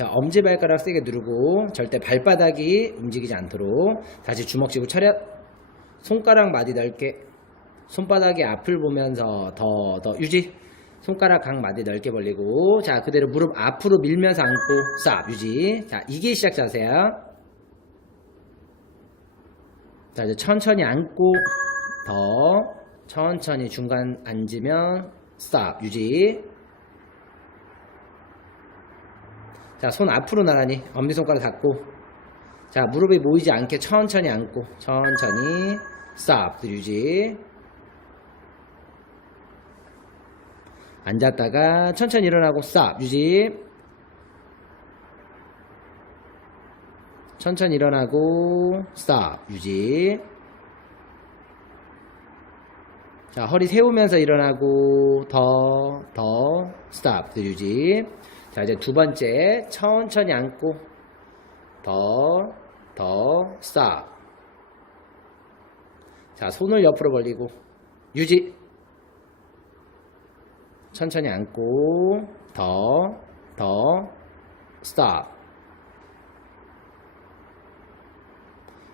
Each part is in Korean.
자, 엄지발가락 세게 누르고 절대 발바닥이 움직이지 않도록 다시 주먹 쥐고 차렷. 손가락 마디 넓게. 손바닥이 앞을 보면서 더 더 유지. 손가락 각 마디 넓게 벌리고 자 그대로 무릎 앞으로 밀면서 안고 쌉 유지. 자 이게 시작 자세야 자 이제 천천히 안고 더 천천히 중간 앉으면 쌉 유지 자 손 앞으로 나란히 엄지손가락 닫고. 자 무릎이 모이지 않게 천천히 안고. 천천히. 쌉 유지. 앉았다가 천천히 일어나고 쌉 유지. 천천히 일어나고 쌉 유지. 자 허리 세우면서 일어나고 더 더 스탑. 유지 자 이제 두 번째 천천히 앉고. 더더 스탑 자 손을 옆으로 벌리고 유지. 천천히 앉고. 더 더 스탑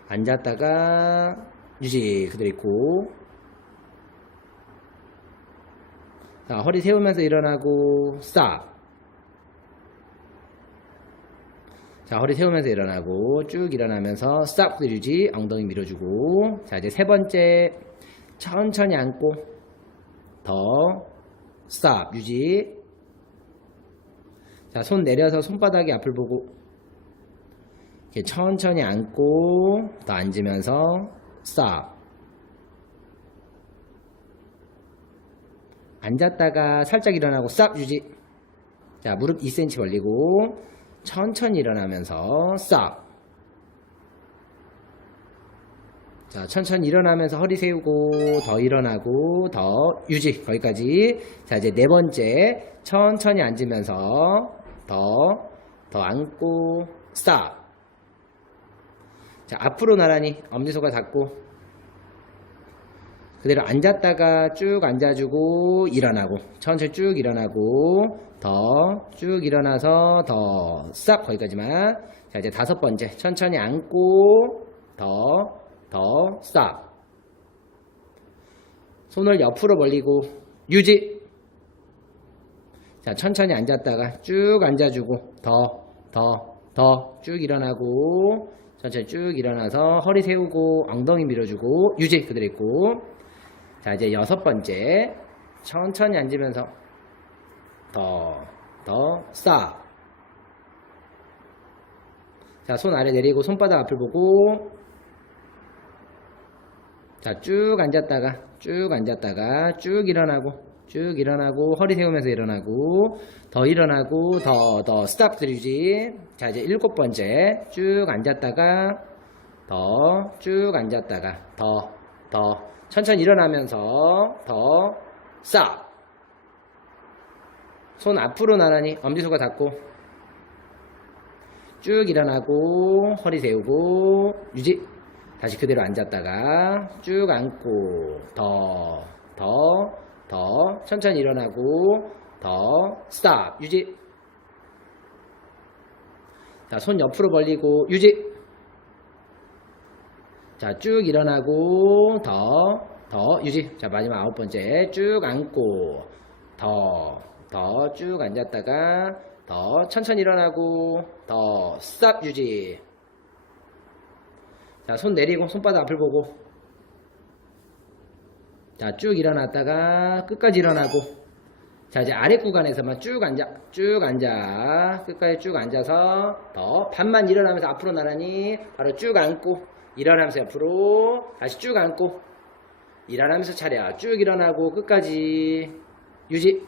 앉았다가 유지. 그대로 있고. 자 허리 세우면서 일어나고 스탑 자 허리 세우면서 일어나고 쭉 일어나면서 그대로 유지 엉덩이 밀어주고. 자 이제 세 번째 천천히 앉고. 더 스탑 유지. 자 손 내려서 손바닥이 앞을 보고. 이렇게 천천히 앉고 더 앉으면서 스탑 앉았다가 살짝 일어나고 스탑 유지. 자 무릎 2cm 벌리고 천천히 일어나면서 스탑 자, 천천히 일어나면서 허리 세우고, 더 일어나고, 더 유지. 거기까지. 자, 이제 네 번째. 천천히 앉으면서, 더, 더 앉고, 스탑. 자, 앞으로 나란히 엄지손가락 닫고, 그대로 앉았다가 쭉 앉아주고, 일어나고, 천천히 쭉 일어나고, 더, 쭉 일어나서, 더, 스탑. 거기까지만. 자, 이제 다섯 번째. 천천히 앉고, 더, 더, 스탑. 손을 옆으로 벌리고, 유지. 자, 천천히 앉았다가 쭉 앉아주고, 더, 더, 더, 쭉 일어나고, 천천히 쭉 일어나서 허리 세우고, 엉덩이 밀어주고, 유지. 그대로 있고. 자, 이제 여섯 번째. 천천히 앉으면서, 더, 더, 스탑. 자, 손 아래 내리고, 손바닥 앞을 보고, 자, 쭉 앉았다가, 쭉 앉았다가, 쭉 일어나고, 쭉 일어나고, 허리 세우면서 일어나고, 더 일어나고, 더, 더, 스탑 들이지. 자, 이제 일곱 번째, 쭉 앉았다가, 더, 쭉 앉았다가, 더, 더, 천천히 일어나면서, 더, 스탑. 손 앞으로 나란히 엄지손가락 닫고, 쭉 일어나고, 허리 세우고, 유지. 다시 그대로 앉았다가 쭉 앉고 더, 더, 더 천천히 일어나고 더 스탑 유지 자 손 옆으로 벌리고 유지 자 쭉 일어나고 더, 더 유지. 자 마지막 아홉 번째. 쭉 앉고 더, 더 쭉 앉았다가 더 천천히 일어나고 더 스탑 유지. 자, 손 내리고 손바닥 앞을 보고. 자, 쭉 일어났다가 끝까지 일어나고. 자, 이제 아래 구간에서만 쭉 앉아 쭉 앉아. 끝까지 쭉 앉아서 더 반만 일어나면서 앞으로 나란히 바로 쭉 앉고 일어나면서 옆으로 다시 쭉 앉고 일어나면서 차려 쭉 일어나고 끝까지. 유지